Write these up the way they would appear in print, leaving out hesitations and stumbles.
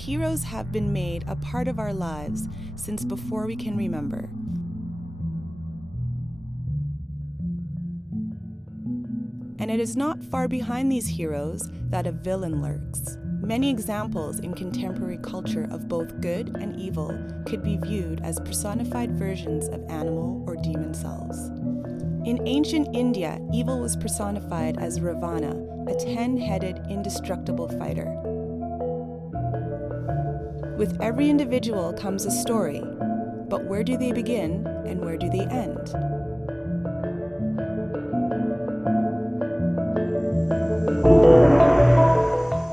Heroes have been made a part of our lives since before we can remember. And it is not far behind these heroes that a villain lurks. Many examples in contemporary culture of both good and evil could be viewed as personified versions of animal or demon selves. In ancient India, evil was personified as Ravana, a 10-headed, indestructible fighter. With every individual comes a story, but where do they begin and where do they end?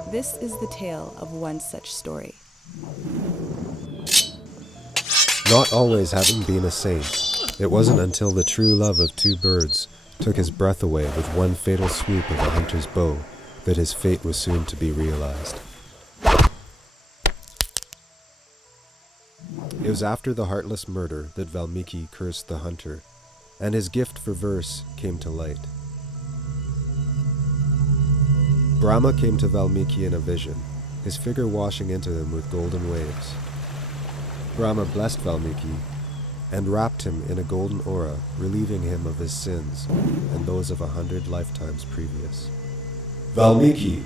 This is the tale of one such story. Not always having been a saint, it wasn't until the true love of two birds took his breath away with one fatal swoop of a hunter's bow that his fate was soon to be realized. It was after the heartless murder that Valmiki cursed the hunter, and his gift for verse came to light. Brahma came to Valmiki in a vision, his figure washing into him with golden waves. Brahma blessed Valmiki and wrapped him in a golden aura, relieving him of his sins and those of 100 lifetimes previous. Valmiki,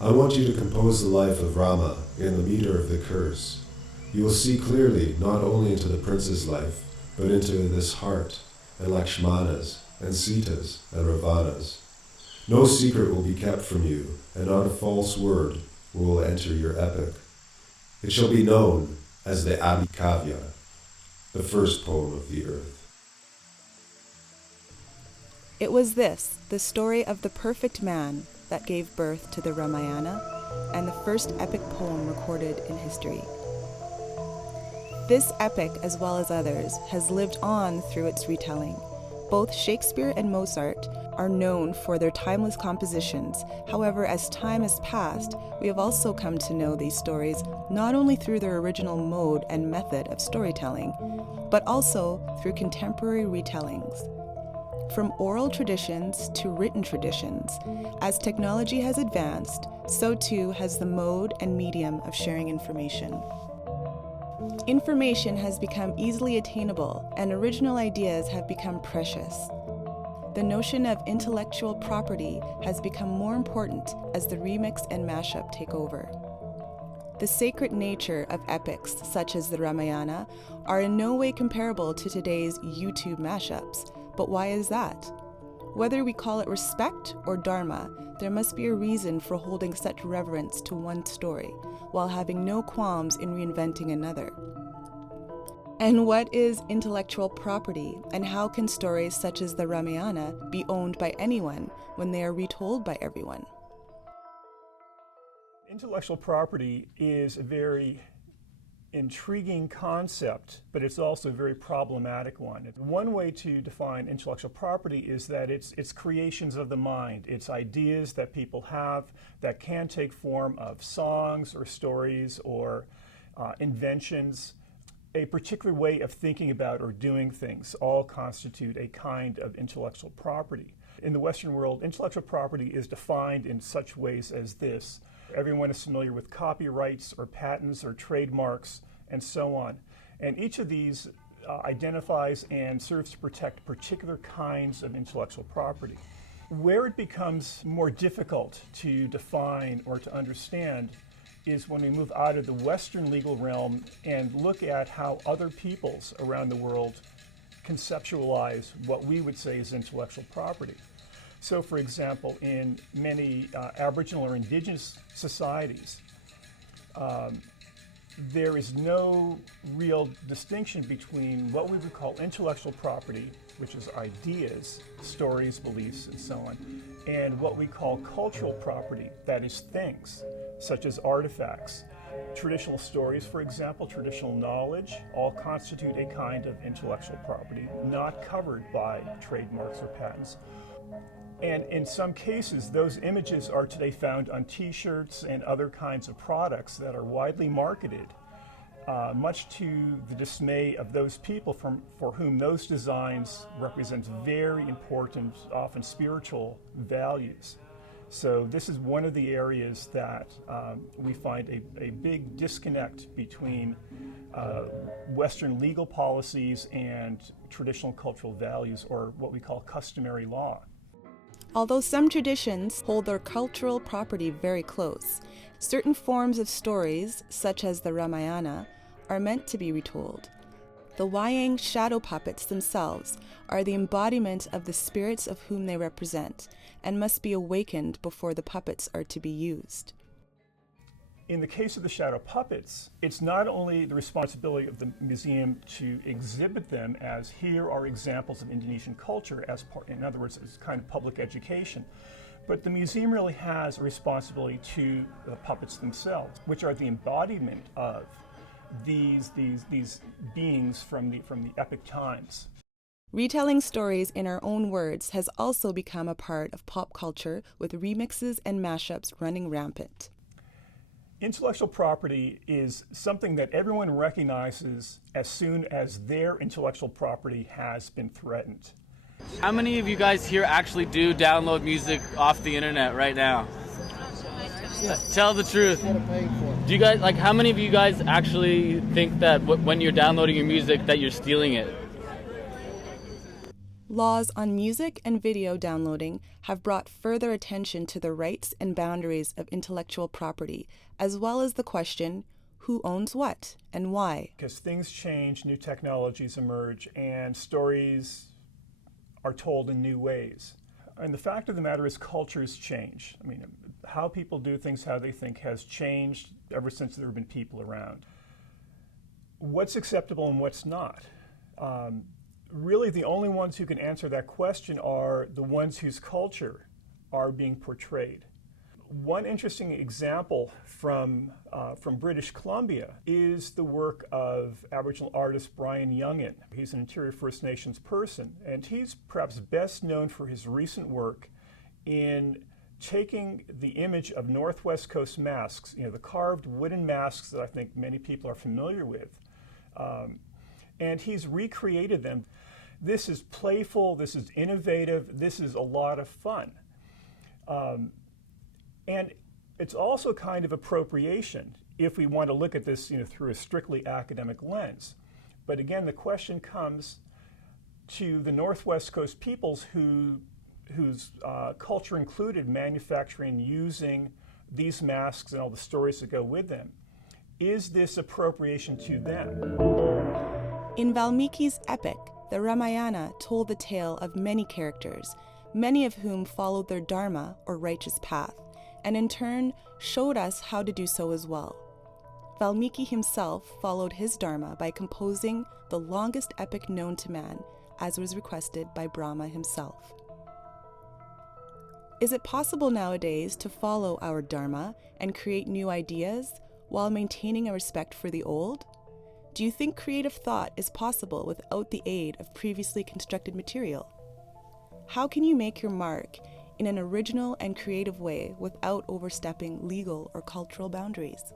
I want you to compose the life of Rama in the meter of the curse. You will see clearly not only into the prince's life, but into this heart, and Lakshmana's, and Sita's, and Ravana's. No secret will be kept from you, and not a false word will enter your epic. It shall be known as the Abhikavya, the first poem of the earth. It was this, the story of the perfect man, that gave birth to the Ramayana and the first epic poem recorded in history. This epic, as well as others, has lived on through its retelling. Both Shakespeare and Mozart are known for their timeless compositions. However, as time has passed, we have also come to know these stories not only through their original mode and method of storytelling, but also through contemporary retellings. From oral traditions to written traditions, as technology has advanced, so too has the mode and medium of sharing information. Information has become easily attainable, and original ideas have become precious. The notion of intellectual property has become more important as the remix and mashup take over. The sacred nature of epics such as the Ramayana are in no way comparable to today's YouTube mashups. But why is that? Whether we call it respect or dharma, there must be a reason for holding such reverence to one story, while having no qualms in reinventing another. And what is intellectual property, and how can stories such as the Ramayana be owned by anyone when they are retold by everyone? Intellectual property is a very intriguing concept, but it's also a very problematic one. One way to define intellectual property is that it's creations of the mind. It's ideas that people have that can take form of songs or stories or inventions. A particular way of thinking about or doing things all constitute a kind of intellectual property. In the Western world, intellectual property is defined in such ways as this. Everyone is familiar with copyrights or patents or trademarks and so on. And each of these identifies and serves to protect particular kinds of intellectual property. Where it becomes more difficult to define or to understand is when we move out of the Western legal realm and look at how other peoples around the world conceptualize what we would say is intellectual property. So, for example, in many Aboriginal or Indigenous societies, there is no real distinction between what we would call intellectual property, which is ideas, stories, beliefs, and so on, and what we call cultural property, that is things, such as artifacts. Traditional stories, for example, traditional knowledge, all constitute a kind of intellectual property not covered by trademarks or patents. And in some cases, those images are today found on t-shirts and other kinds of products that are widely marketed, much to the dismay of those people for whom those designs represent very important, often spiritual values. So this is one of the areas that we find a big disconnect between Western legal policies and traditional cultural values, or what we call customary law. Although some traditions hold their cultural property very close, certain forms of stories, such as the Ramayana, are meant to be retold. The Wayang shadow puppets themselves are the embodiment of the spirits of whom they represent, and must be awakened before the puppets are to be used. In the case of the shadow puppets, it's not only the responsibility of the museum to exhibit them as here are examples of Indonesian culture, as part, in other words, as kind of public education, but the museum really has a responsibility to the puppets themselves, which are the embodiment of these beings from the epic times. Retelling stories in our own words has also become a part of pop culture, with remixes and mashups running rampant. Intellectual property is something that everyone recognizes as soon as their intellectual property has been threatened. How many of you guys here actually do download music off the internet right now? Tell the truth. Do you guys, like, how many of you guys actually think that when you're downloading your music that you're stealing it? Laws on music and video downloading have brought further attention to the rights and boundaries of intellectual property, as well as the question, who owns what and why? Because things change, new technologies emerge, and stories are told in new ways. And the fact of the matter is cultures change. I mean, how people do things, how they think has changed ever since there have been people around. What's acceptable and what's not? Really, the only ones who can answer that question are the ones whose culture are being portrayed. One interesting example from British Columbia is the work of Aboriginal artist Brian Youngin. He's an Interior First Nations person, and he's perhaps best known for his recent work in taking the image of Northwest Coast masks, the carved wooden masks that I think many people are familiar with, and he's recreated them. This is playful, this is innovative, this is a lot of fun. And it's also kind of appropriation if we want to look at this through a strictly academic lens. But again, the question comes to the Northwest Coast peoples whose culture included manufacturing, using these masks and all the stories that go with them. Is this appropriation to them? In Valmiki's epic, the Ramayana told the tale of many characters, many of whom followed their dharma or righteous path, and in turn showed us how to do so as well. Valmiki himself followed his dharma by composing the longest epic known to man, as was requested by Brahma himself. Is it possible nowadays to follow our dharma and create new ideas while maintaining a respect for the old? Do you think creative thought is possible without the aid of previously constructed material? How can you make your mark in an original and creative way without overstepping legal or cultural boundaries?